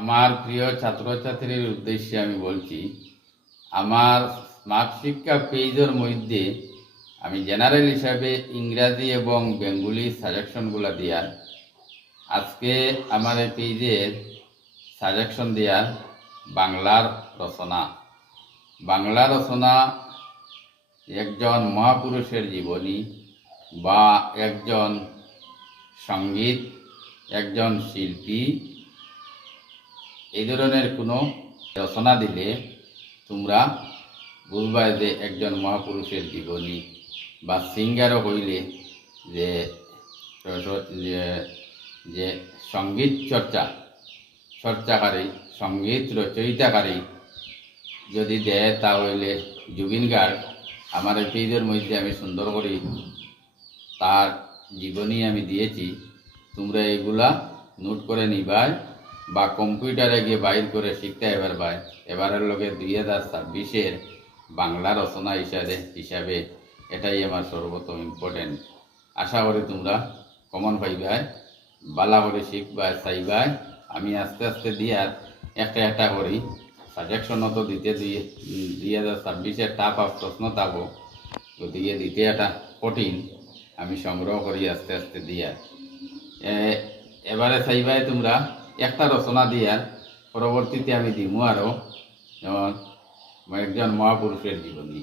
আমার প্রিয় ছাত্রছাত্রীর উদ্দেশ্যে আমি বলছি, আমার স্মার্ট শিক্ষা পেজের মধ্যে আমি জেনারেল হিসাবে ইংরাজি এবং বেঙ্গলি সাজেশনগুলো দেওয়ার। আজকে আমার এই পেজের সাজেশন দেওয়ার বাংলার রচনা। বাংলা রচনা একজন মহাপুরুষের জীবনী বা একজন সঙ্গীত, একজন শিল্পী, এই ধরনের কোনো রচনা দিলে তোমরা বুঝবা যে একজন মহাপুরুষের জীবনী, বা সিঙ্গারও হইলে যে যে সঙ্গীত চর্চাকারী, সঙ্গীত রচয়িতাকারী যদি দেয়, তা হইলে জুবিন গার্গ। আমার এই পেজের মধ্যে আমি সুন্দর করে তার জীবনী আমি দিয়েছি, তোমরা এগুলা নোট করে নিবাই বা কম্পিউটারে গিয়ে বাইর করে শিখতে পারবাই। এবারের লোকে 2026-এর বাংলা রচনা হিসাবে এটাই আমার সর্বোত্তম ইম্পর্টেন্ট। আশা করি তোমরা কমন পাইবাই, বালা করে শিখবাই, চাইবাই। আমি আস্তে আস্তে দিয়ার একটা করি সাজেকশনও তো দিতে 2026-এর টাফ প্রশ্ন থাকবো, গতিকে দিতে এটা কঠিন। আমি সংগ্রহ করি আস্তে আস্তে দিয়ার। এবারে চাইবাই তোমরা একটা রচনা দিয়ার, পরবর্তীতে আমি দিমু আরও, যেমন একজন মহাপুরুষের জীবনী।